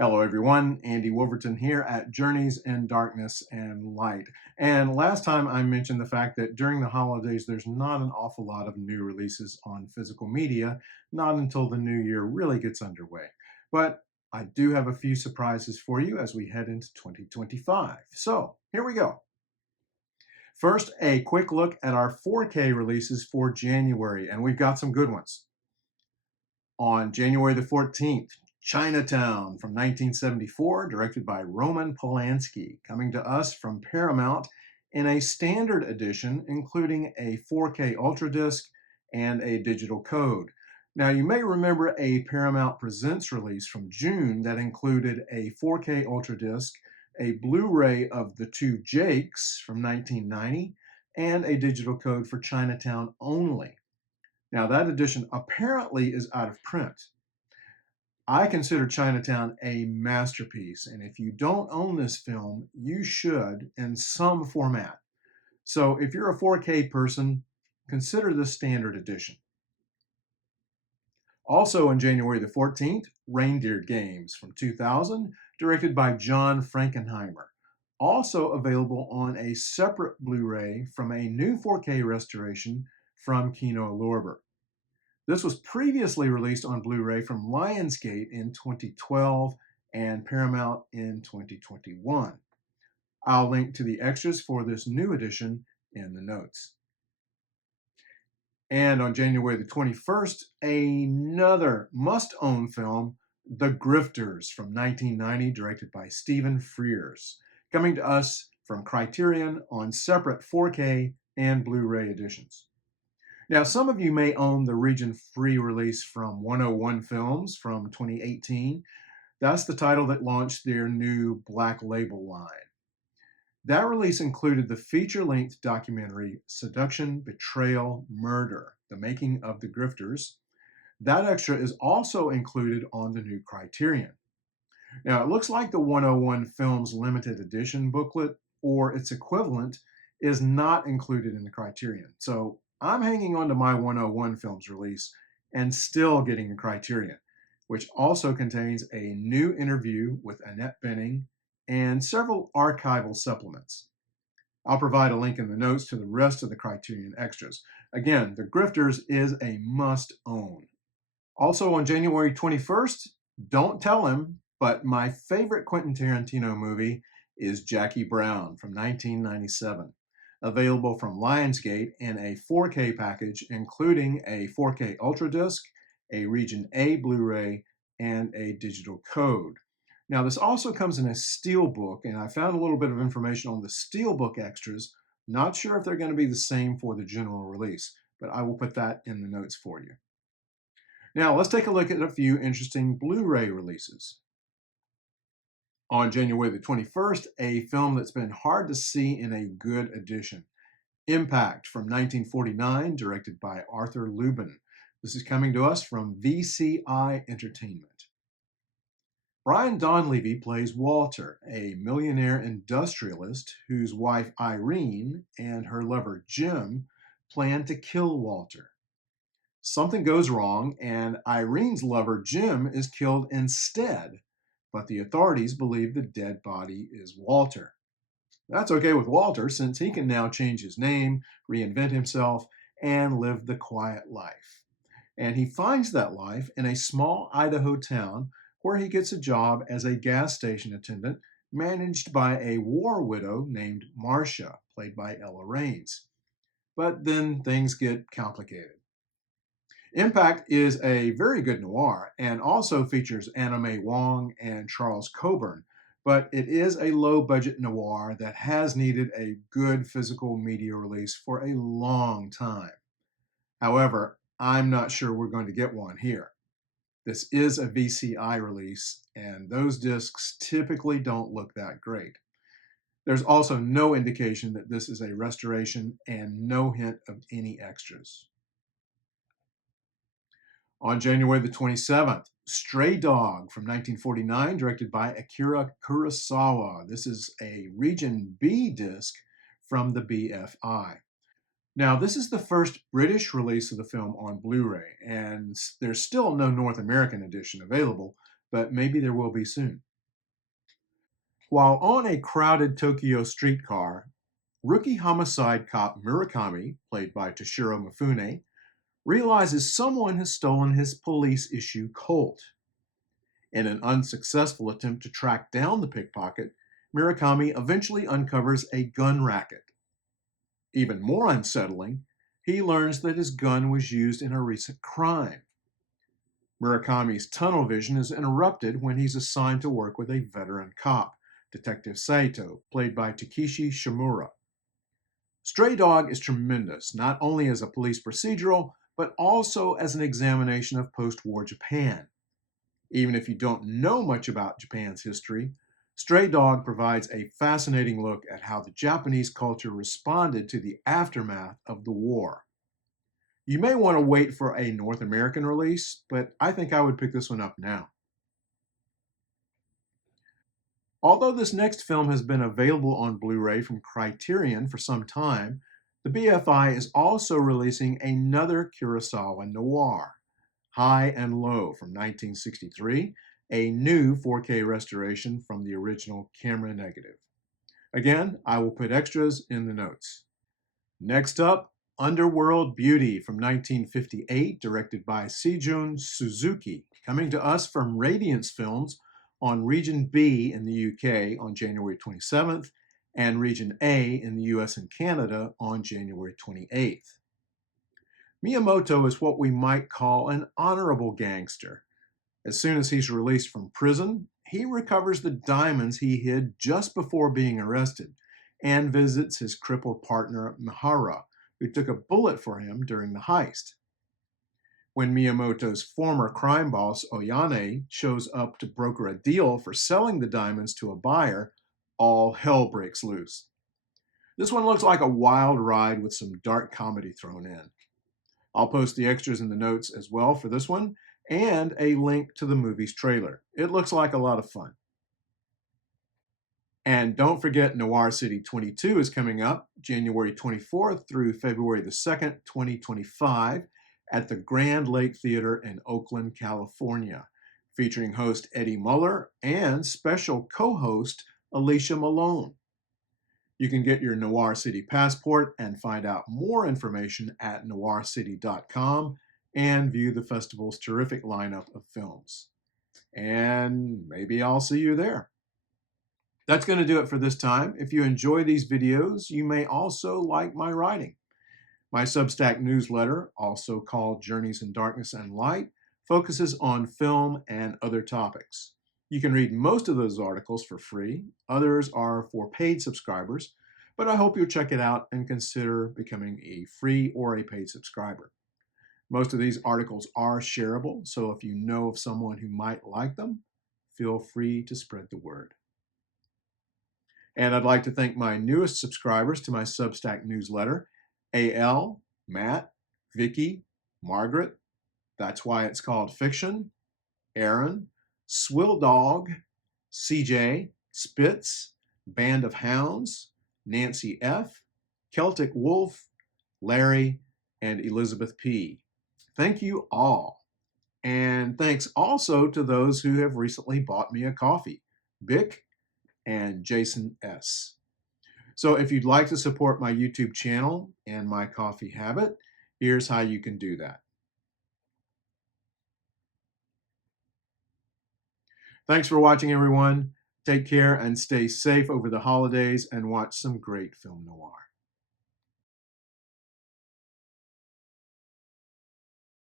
Hello everyone, Andy Wolverton here at Journeys in Darkness and Light. And last time I mentioned the fact that during the holidays there's not an awful lot of new releases on physical media, not until the new year really gets underway. But I do have a few surprises for you as we head into 2025. So here we go. First, a quick look at our 4K releases for January, and we've got some good ones. On January the 14th, Chinatown from 1974, directed by Roman Polanski, coming to us from Paramount in a standard edition, including a 4K Ultra Disc and a digital code. Now, you may remember a Paramount Presents release from June that included a 4K Ultra Disc, a Blu-ray of The Two Jakes from 1990, and a digital code for Chinatown only. Now, that edition apparently is out of print. I consider Chinatown a masterpiece, and if you don't own this film, you should in some format. So if you're a 4K person, consider the standard edition. Also on January the 14th, Reindeer Games from 2000, directed by John Frankenheimer. Also available on a separate Blu-ray from a new 4K restoration from Kino Lorber. This was previously released on Blu-ray from Lionsgate in 2012 and Paramount in 2021. I'll link to the extras for this new edition in the notes. And on January the 21st, another must-own film, The Grifters from 1990, directed by Stephen Frears, coming to us from Criterion on separate 4K and Blu-ray editions. Now, some of you may own the region-free release from 101 Films from 2018. That's the title that launched their new Black Label line. That release included the feature-length documentary Seduction, Betrayal, Murder, The Making of the Grifters. That extra is also included on the new Criterion. Now, it looks like the 101 Films limited edition booklet or its equivalent is not included in the Criterion. So I'm hanging on to my 101 Films release and still getting a Criterion, which also contains a new interview with Annette Bening and several archival supplements. I'll provide a link in the notes to the rest of the Criterion extras. Again, The Grifters is a must-own. Also on January 21st, don't tell him, but my favorite Quentin Tarantino movie is Jackie Brown from 1997. Available from Lionsgate in a 4K package, including a 4K Ultra Disc, a Region A Blu-ray, and a digital code. Now, this also comes in a steelbook, and I found a little bit of information on the steelbook extras. Not sure if they're going to be the same for the general release, but I will put that in the notes for you. Now, let's take a look at a few interesting Blu-ray releases. On January the 21st, a film that's been hard to see in a good edition. Impact from 1949, directed by Arthur Lubin. This is coming to us from VCI Entertainment. Brian Donlevy plays Walter, a millionaire industrialist whose wife Irene and her lover Jim plan to kill Walter. Something goes wrong, and Irene's lover Jim is killed instead, but the authorities believe the dead body is Walter. That's okay with Walter, since he can now change his name, reinvent himself, and live the quiet life. And he finds that life in a small Idaho town where he gets a job as a gas station attendant managed by a war widow named Marcia, played by Ella Raines. But then things get complicated. Impact is a very good noir and also features Anna May Wong and Charles Coburn, but it is a low-budget noir that has needed a good physical media release for a long time. However, I'm not sure we're going to get one here. This is a VCI release, and those discs typically don't look that great. There's also no indication that this is a restoration and no hint of any extras. On January the 27th, Stray Dog from 1949, directed by Akira Kurosawa. This is a Region B disc from the BFI. Now, this is the first British release of the film on Blu-ray, and there's still no North American edition available, but maybe there will be soon. While on a crowded Tokyo streetcar, rookie homicide cop Murakami, played by Toshiro Mifune, realizes someone has stolen his police-issue Colt. In an unsuccessful attempt to track down the pickpocket, Murakami eventually uncovers a gun racket. Even more unsettling, he learns that his gun was used in a recent crime. Murakami's tunnel vision is interrupted when he's assigned to work with a veteran cop, Detective Saito, played by Takeshi Shimura. Stray Dog is tremendous, not only as a police procedural, but also as an examination of post-war Japan. Even if you don't know much about Japan's history, Stray Dog provides a fascinating look at how the Japanese culture responded to the aftermath of the war. You may want to wait for a North American release, but I think I would pick this one up now. Although this next film has been available on Blu-ray from Criterion for some time, the BFI is also releasing another Kurosawa noir, High and Low from 1963, a new 4K restoration from the original camera negative. Again, I will put extras in the notes. Next up, Underworld Beauty from 1958, directed by Seijun Suzuki, coming to us from Radiance Films on Region B in the UK on January 27th and Region A in the US and Canada on January 28th. Miyamoto is what we might call an honorable gangster. As soon as he's released from prison, he recovers the diamonds he hid just before being arrested and visits his crippled partner Mihara, who took a bullet for him during the heist. When Miyamoto's former crime boss Oyane shows up to broker a deal for selling the diamonds to a buyer, all hell breaks loose. This one looks like a wild ride with some dark comedy thrown in. I'll post the extras in the notes as well for this one, and a link to the movie's trailer. It looks like a lot of fun. And don't forget Noir City 22 is coming up January 24th through February the 2nd, 2025 at the Grand Lake Theater in Oakland, California, featuring host Eddie Muller and special co-host Alicia Malone. You can get your Noir City passport and find out more information at noircity.com and view the festival's terrific lineup of films. And maybe I'll see you there. That's going to do it for this time. If you enjoy these videos, you may also like my writing. My Substack newsletter, also called Journeys in Darkness and Light, focuses on film and other topics. You can read most of those articles for free. Others are for paid subscribers, but I hope you'll check it out and consider becoming a free or a paid subscriber. Most of these articles are shareable, so if you know of someone who might like them, feel free to spread the word. And I'd like to thank my newest subscribers to my Substack newsletter, AL, Matt, Vicky, Margaret, That's Why It's Called Fiction, Aaron, Swill Dog, CJ, Spitz, Band of Hounds, Nancy F., Celtic Wolf, Larry, and Elizabeth P. Thank you all. And thanks also to those who have recently bought me a coffee, Bick and Jason S. So if you'd like to support my YouTube channel and my coffee habit, here's how you can do that. Thanks for watching, everyone. Take care and stay safe over the holidays and watch some great film noir.